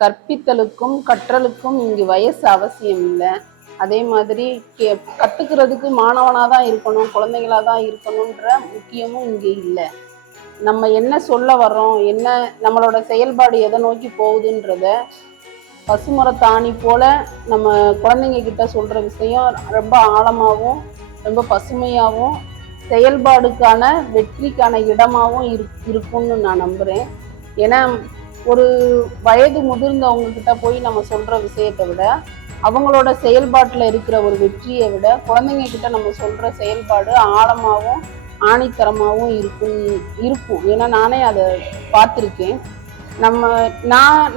கற்பித்தலுக்கும் கற்றலுக்கும் இங்கு வயசு அவசியம் இல்லை. அதே மாதிரி கத்துக்கிறதுக்கு மாணவனாக தான் இருக்கணும், குழந்தைகளாக தான் இருக்கணுன்ற முக்கியமும் இங்கே இல்லை. நம்ம என்ன சொல்ல வர்றோம், என்ன நம்மளோட செயல்பாடு எதை நோக்கி போகுதுன்றத பசுமரத்தாணி போல நம்ம குழந்தைங்க கிட்ட சொல்கிற விஷயம் ரொம்ப ஆழமாகவும் ரொம்ப பசுமையாகவும் செயல்பாடுக்கான வெற்றிக்கான இடமாகவும் இருக்கும்னு நான் நம்புகிறேன். ஏன்னா ஒரு வயது முதிர்ந்தவங்க கிட்ட போய் நம்ம சொல்கிற விஷயத்தை விட அவங்களோட செயல்பாட்டில் இருக்கிற ஒரு வெற்றியை விட குழந்தைங்க கிட்ட நம்ம சொல்கிற செயல்பாடு ஆழமாகவும் ஆணித்தரமாகவும் இருக்கும். ஏன்னா நானே அதை பார்த்துருக்கேன்.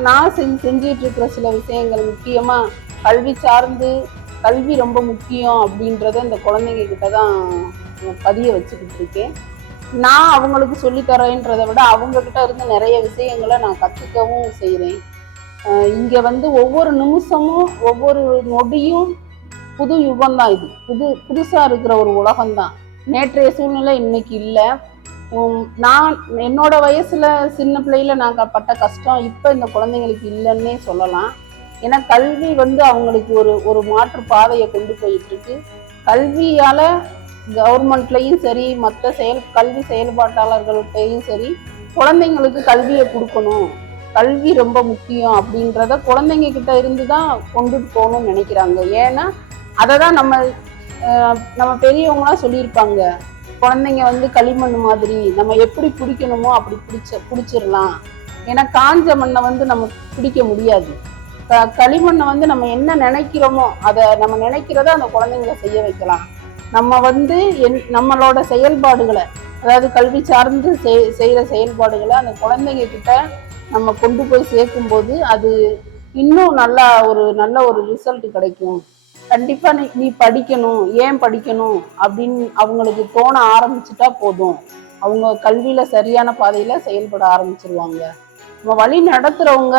நான் செஞ்சிட்டு இருக்கிற சில விஷயங்கள் முக்கியமாக கல்வி சார்ந்து, கல்வி ரொம்ப முக்கியம் அப்படின்றத இந்த குழந்தைங்க கிட்ட தான் பதிய வச்சுக்கிட்டு இருக்கேன். நான் அவங்களுக்கு சொல்லித்தரேன்றதை விட அவங்கக்கிட்ட இருந்து நிறைய விஷயங்களை நான் கற்றுக்கவும் செய்கிறேன். இங்கே ஒவ்வொரு நிமிஷமும் ஒவ்வொரு நொடியும் புது யுகம்தான். இது புதுசாக இருக்கிற ஒரு உலகம்தான். நேற்றைய சூழ்நிலை இன்னைக்கு இல்லை. நான் என்னோட வயசில் சின்ன பிள்ளையில நான் பட்ட கஷ்டம் இப்போ இந்த குழந்தைங்களுக்கு இல்லைன்னே சொல்லலாம். ஏன்னா கல்வி அவங்களுக்கு ஒரு மாற்று பாதையை கொண்டு போயிட்டு இருக்கு. கல்வியால் கவர்மெண்ட்லையும் சரி, மற்ற கல்வி செயல்பாட்டாளர்கள்ட்டையும் சரி, குழந்தைங்களுக்கு கல்வியை கொடுக்கணும், கல்வி ரொம்ப முக்கியம் அப்படின்றத குழந்தைங்க கிட்ட இருந்து தான் கொண்டுட்டு போகணும்னு நினைக்கிறாங்க. ஏன்னா அதை தான் நம்ம பெரியவங்களாம் சொல்லியிருப்பாங்க, குழந்தைங்க களிமண் மாதிரி, நம்ம எப்படி பிடிக்கணுமோ அப்படி பிடிச்சிடலாம். ஏன்னா காஞ்ச மண்ணை நம்ம பிடிக்க முடியாது. களிமண்ணை நம்ம என்ன நினைக்கிறோமோ அதை நம்ம நினைக்கிறத அந்த குழந்தைங்களை செய்ய வைக்கலாம். நம்ம நம்மளோட செயல்பாடுகளை, அதாவது கல்வி சார்ந்து செய்கிற செயல்பாடுகளை அந்த குழந்தைங்க கிட்ட நம்ம கொண்டு போய் சேர்க்கும்போது அது இன்னும் நல்ல ஒரு ரிசல்ட் கிடைக்கும். கண்டிப்பா நீ படிக்கணும், ஏன் படிக்கணும் அப்படின்னு அவங்களுக்கு தோண ஆரம்பிச்சுட்டா போதும், அவங்க கல்வியில சரியான பாதையில செயல்பட ஆரம்பிச்சிருவாங்க. நம்ம வழி நடத்துறவங்க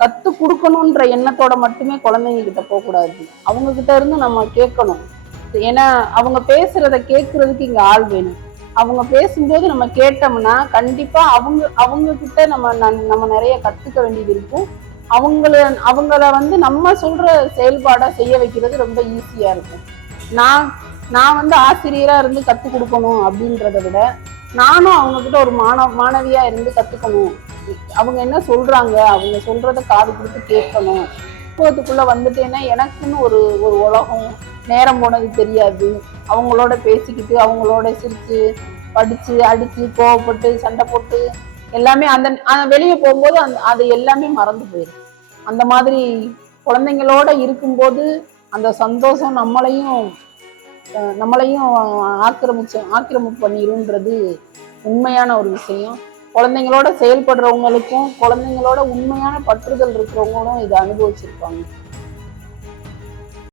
கத்து கொடுக்கணுன்ற எண்ணத்தோட மட்டுமே குழந்தைங்க கிட்ட போகக்கூடாது. அவங்க கிட்ட இருந்து நம்ம கேட்கணும். ஏன்னா அவங்க பேசுறத கேட்கறதுக்கு இங்க ஆள் வேணும். அவங்க பேசும்போது நம்ம கேட்டோம்னா கண்டிப்பா அவங்க கிட்ட நம்ம நிறைய கத்துக்க வேண்டியது இருக்கும். அவங்கள நம்ம சொல்ற செயல்பாடை செய்ய வைக்கிறது ரொம்ப ஈஸியா இருக்கும். நான் ஆசிரியரா இருந்து கற்றுக் கொடுக்கணும் அப்படின்றத விட நானும் அவங்க கிட்ட ஒரு மாணவியா இருந்து கத்துக்கணும். அவங்க என்ன சொல்றாங்க, அவங்க சொல்றத காது கொடுத்து கேட்கணும். இப்போதுக்குள்ள வந்துட்டேன்னா எனக்குன்னு ஒரு உலகம், நேரம் போனது தெரியாது. அவங்களோட பேசிக்கிட்டு, அவங்களோட சிரிச்சு, படிச்சு, அடிச்சு, கோவப்பட்டு, சண்டை போட்டு எல்லாமே அந்த வெளியே போகும்போது அது எல்லாமே மறந்து போயிடும். அந்த மாதிரி குழந்தைங்களோட இருக்கும்போது அந்த சந்தோஷம் நம்மளையும் ஆக்கிரமிப்பு பண்ணிருன்றது உண்மையான ஒரு விஷயம். குழந்தைங்களோட செயல்படுறவங்களுக்கும் குழந்தைங்களோட உண்மையான பற்றுதல் இருக்கிறவங்களும் இதை அனுபவிச்சிருப்பாங்க.